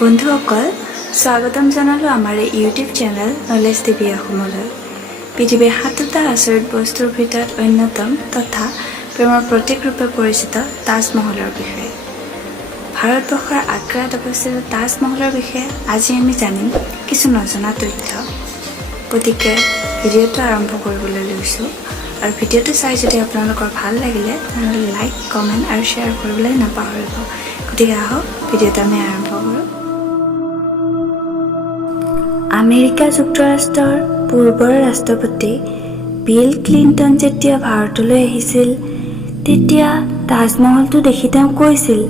বন্ধুসকল স্বাগতম জনালোঁ আমাৰ ইউটিউব চেনেল নলেজ টিভি অসমলৈ। পৃথিৱীৰ ৭টা আচৰিত বস্তুৰ ভিতৰত অন্যতম তথা প্ৰেমৰ প্ৰতীক ৰূপে পৰিচিত তাজমহলৰ বিষয়ে। ভাৰতবৰ্ষৰ আগ্ৰাত অৱস্থিত তাজমহলৰ বিষয়ে আজি আমি জানিম কিছু নজনা তথ্য। গতিকে ভিডিঅ'টো আৰম্ভ কৰিবলৈ লৈছোঁ আৰু ভিডিঅ'টো চাই যদি আপোনালোকৰ ভাল লাগিলে তেনেহ'লে লাইক, কমেণ্ট আৰু শ্বেয়াৰ কৰিবলৈ নাপাহৰিব। গতিকে আহক ভিডিঅ'টো আমি আৰম্ভ কৰোঁ। আমেৰিকা যুক্তৰাষ্ট্ৰৰ পূৰ্বৰ ৰাষ্ট্ৰপতি বিল ক্লিণ্টন যেতিয়া ভাৰতলৈ আহিছিল তেতিয়া তাজমহলটো দেখি তেওঁ কৈছিল,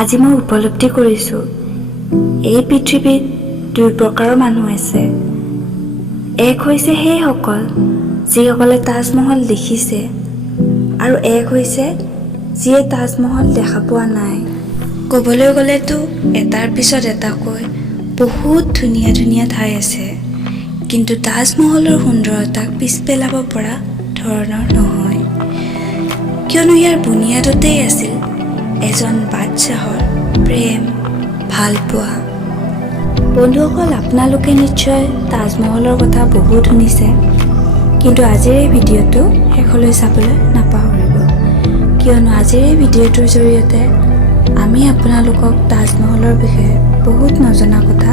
আজি মই উপলব্ধি কৰিছোঁ এই পৃথিৱীত দুই প্ৰকাৰৰ মানুহ আছে। এক হৈছে সেইসকল যিসকলে তাজমহল দেখিছে আৰু এক হৈছে যিয়ে তাজমহল দেখা পোৱা নাই। ক'বলৈ গ'লেতো এটাৰ পিছত এটাকৈ বহুত ধুনীয়া ধুনীয়া ঠাই আছে, কিন্তু তাজমহলৰ সুন্দৰতাক পিছ পেলাব পৰা ধৰণৰ নহয়, কিয়নো ইয়াৰ বুনিয়াদতেই আছিল এজন বাদশ্বাহৰ প্ৰেম, ভালপোৱা। বন্ধুসকল, আপোনালোকে নিশ্চয় তাজমহলৰ কথা বহুত শুনিছে, কিন্তু আজিৰ এই ভিডিঅ'টো শেষলৈ চাবলৈ নাপাহৰিব, কিয়নো আজিৰ এই ভিডিঅ'টোৰ জৰিয়তে আমি আপোনালোকক তাজমহলৰ বিষয়ে বহুত নজনা কথা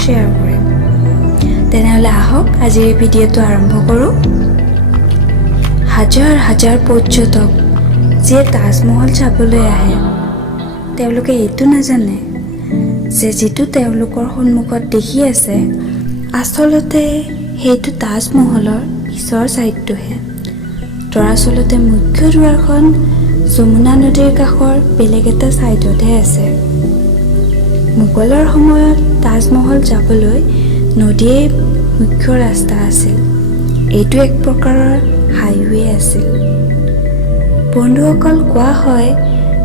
শ্বেয়াৰ কৰিম। তেনেহ'লে আহক আজিৰ এই ভিডিঅ'টো আৰম্ভ কৰোঁ। হাজাৰ হাজাৰ পৰ্যটক যিয়ে তাজমহল চাবলৈ আহে তেওঁলোকে এইটো নাজানে যে যিটো তেওঁলোকৰ সন্মুখত দেখি আছে আচলতে সেইটো তাজমহলৰ পিছৰ ছাইডটোহে। দৰাচলতে মুখ্য দুৱাৰখন যমুনা নদীৰ কাষৰ বেলেগ এটা ছাইডতহে আছে। মোগলৰ সময়ত তাজমহল যাবলৈ নদীয়েই মুখ্য ৰাস্তা আছিল। এইটো এক প্ৰকাৰৰ হাইৱে আছিল। বন্ধুসকল, কোৱা হয়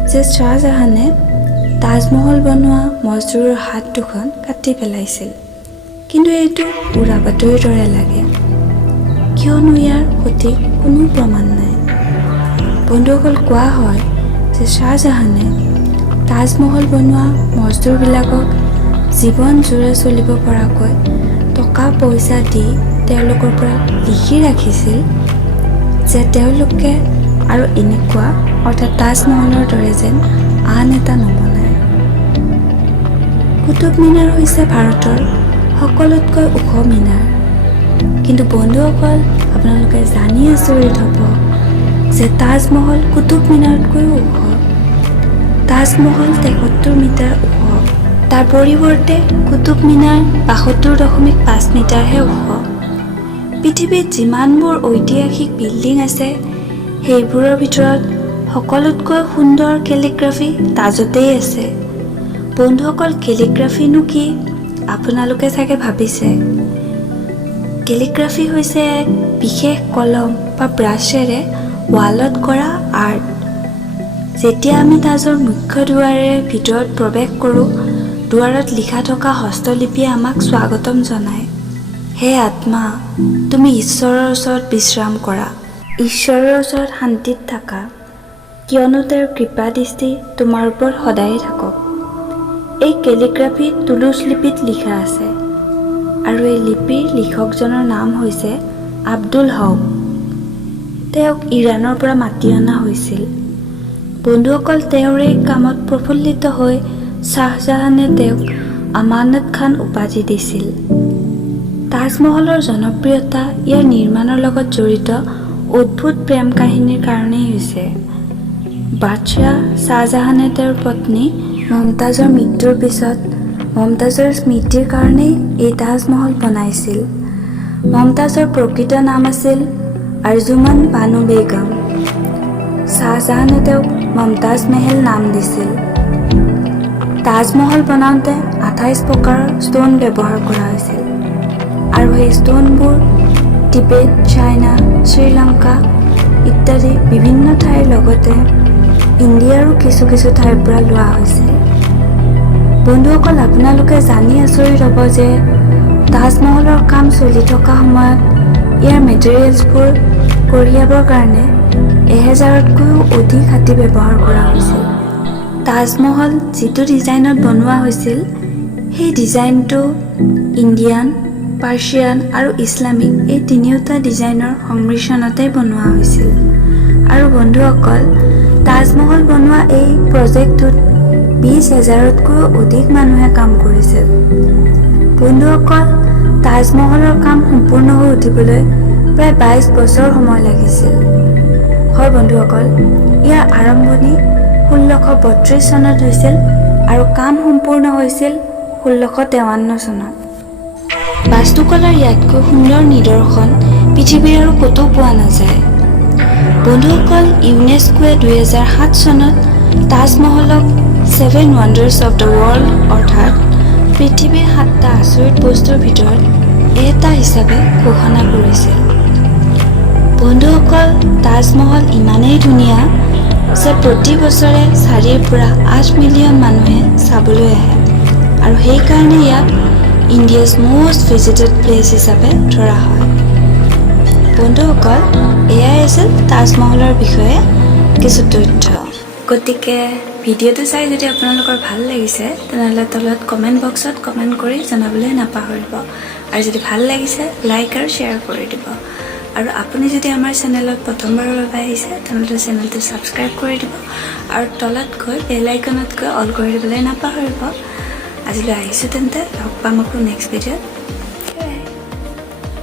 যে শ্বাহজাহানে তাজমহল বনোৱা মজদুৰৰ হাত দুখন কাটি পেলাইছিল, কিন্তু এইটো উৰা বাতৰিৰ দৰে লাগে, কিয়নো ইয়াৰ সঠিক কোনো প্ৰমাণ নাই। বন্ধুসকল, কোৱা হয় যে শ্বাহজাহানে তাজমহল বনোৱা মজদুৰবিলাকক জীৱন জোৰে চলিব পৰাকৈ টকা পইচা দি তেওঁলোকৰ পৰা লিখি ৰাখিছিল যে তেওঁলোকে আৰু এনেকুৱা অৰ্থাৎ তাজমহলৰ দৰে যেন আন এটা নবনায়। কুতুব মিনাৰ হৈছে ভাৰতৰ সকলোতকৈ ওখ মিনাৰ, কিন্তু বন্ধুসকল আপোনালোকে জানি আচৰিত হ'ব যে তাজমহল কুতুব মিনাৰতকৈও ওখ। তাজমহল 73 মিটাৰ ওখ, তাৰ পৰিৱৰ্তে কুতুব মিনাৰ 72.5 মিটাৰহে ওখ। পৃথিৱীত যিমানবোৰ ঐতিহাসিক বিল্ডিং আছে সেইবোৰৰ ভিতৰত সকলোতকৈ সুন্দৰ কেলিগ্ৰাফি তাজতেই আছে। বন্ধুসকল, কেলিগ্ৰাফিনো কি আপোনালোকে চাগে ভাবিছে। কেলিগ্ৰাফি হৈছে এক বিশেষ কলম বা ব্ৰাছেৰে ৱালত কৰা আৰ্ট। যেতিয়া আমি তাজৰ মুখ্য দুৱাৰেৰে ভিতৰত প্ৰৱেশ কৰোঁ, দুৱাৰত লিখা থকা হস্তলিপিয়ে আমাক স্বাগতম জনায়, হে আত্মা, তুমি ঈশ্বৰৰ ওচৰত বিশ্ৰাম কৰা, ঈশ্বৰৰ ওচৰত শান্তিত থাকা, কিয়নো তেওঁৰ কৃপা দৃষ্টি তোমাৰ ওপৰত সদায়ে থাকক। এই কেলিগ্ৰাফিত তুলুচ লিপিত লিখা আছে আৰু এই লিপিৰ লিখকজনৰ নাম হৈছে আব্দুল হক। তেওঁক ইৰাণৰ পৰা মাতি অনা হৈছিল। বন্ধুসকল, তেওঁৰ এই কামত প্ৰফুল্লিত হৈ শ্বাহজাহানে তেওঁক আমানত খান উপাধি দিছিল। তাজমহলৰ জনপ্ৰিয়তা ইয়াৰ নিৰ্মাণৰ লগত জড়িত অদ্ভুত প্ৰেম কাহিনীৰ কাৰণেই হৈছে। বাদশ্বাহ শ্বাহজাহানে তেওঁৰ পত্নী মমতাজৰ মৃত্যুৰ পিছত মমতাজৰ স্মৃতিৰ কাৰণেই এই তাজমহল বনাইছিল। মমতাজৰ প্ৰকৃত নাম আছিল আৰজুমান বানু বেগম। শ্বাহজাহানে তেওঁক মমতাজ মেহেল নাম দিছিল। তাজমহল বনাওঁতে 28 প্ৰকাৰৰ ষ্টোন ব্যৱহাৰ কৰা হৈছিল আৰু সেই ষ্টোনবোৰ টিবেট, চাইনা, শ্ৰীলংকা ইত্যাদি বিভিন্ন ঠাইৰ লগতে ইণ্ডিয়াৰো কিছু কিছু ঠাইৰ পৰা লোৱা হৈছিল। বন্ধুসকল, আপোনালোকে জানি আচৰিত হ'ব যে তাজমহলৰ কাম চলি থকা সময়ত ইয়াৰ মেটেৰিয়েলছবোৰ কঢ়িয়াবৰ কাৰণে 1000তকৈও অধিক হাতী ব্যৱহাৰ কৰা হৈছিল। তাজমহল যিটো ডিজাইনত বনোৱা হৈছিল সেই ডিজাইনটো ইণ্ডিয়ান, পাৰ্চিয়ান আৰু ইছলামিক এই তিনিওটা ডিজাইনৰ সংমিশ্ৰণতে বনোৱা হৈছিল। আৰু বন্ধুসকল, তাজমহল বনোৱা এই প্ৰজেক্টটোত 20,000তকৈও অধিক মানুহে কাম কৰিছিল। বন্ধুসকল, তাজমহলৰ কাম সম্পূৰ্ণ হৈ উঠিবলৈ প্ৰায় 22 বছৰ সময় লাগিছিল। হয় বন্ধুসকল, ইয়াৰ আৰম্ভণি 1632 চনত হৈছিল আৰু কাম সম্পূৰ্ণ হৈছিল 1653 চনত। বাস্তুকলাৰ ইয়াতকৈ সুন্দৰ নিদৰ্শন পৃথিৱীৰ আৰু ক'তো পোৱা নাযায়। বন্ধুসকল, ইউনেস্কোৱে 2007 চনত তাজমহলক 7 Wonders of the World অৰ্থাৎ পৃথিৱীৰ 7টা আচৰিত বস্তুৰ ভিতৰত এটা হিচাপে ঘোষণা কৰিছিল। বন্ধুসকল, তাজমহল ইমানেই ধুনীয়া যে প্ৰতি বছৰে 4 পৰা 8 মিলিয়ন মানুহে চাবলৈ আহে আৰু সেইকাৰণে ইয়াক ইণ্ডিয়াছ মষ্ট ভিজিটেড প্লেচ হিচাপে ধৰা হয়। বন্ধুসকল, এয়াই আছিল তাজমহলৰ বিষয়ে কিছু তথ্য। গতিকে ভিডিঅ'টো চাই যদি আপোনালোকৰ ভাল লাগিছে তেনেহ'লে তলত কমেণ্ট বক্সত কমেণ্ট কৰি জনাবলৈ নাপাহৰিব আৰু যদি ভাল লাগিছে লাইক আৰু শ্বেয়াৰ কৰি দিব। আৰু আপুনি যদি আমাৰ চেনেলত প্ৰথমবাৰৰ বাবে আহিছে তেনেহ'লে চেনেলটো ছাবস্ক্ৰাইব কৰি দিব আৰু তলত গৈ বেল আইকনত গৈ অল কৰি দিবলৈ নাপাহৰিব। আজিলৈ আহিছোঁ তেন্তে, লগ পাম আকৌ নেক্সট ভিডিঅ'ত।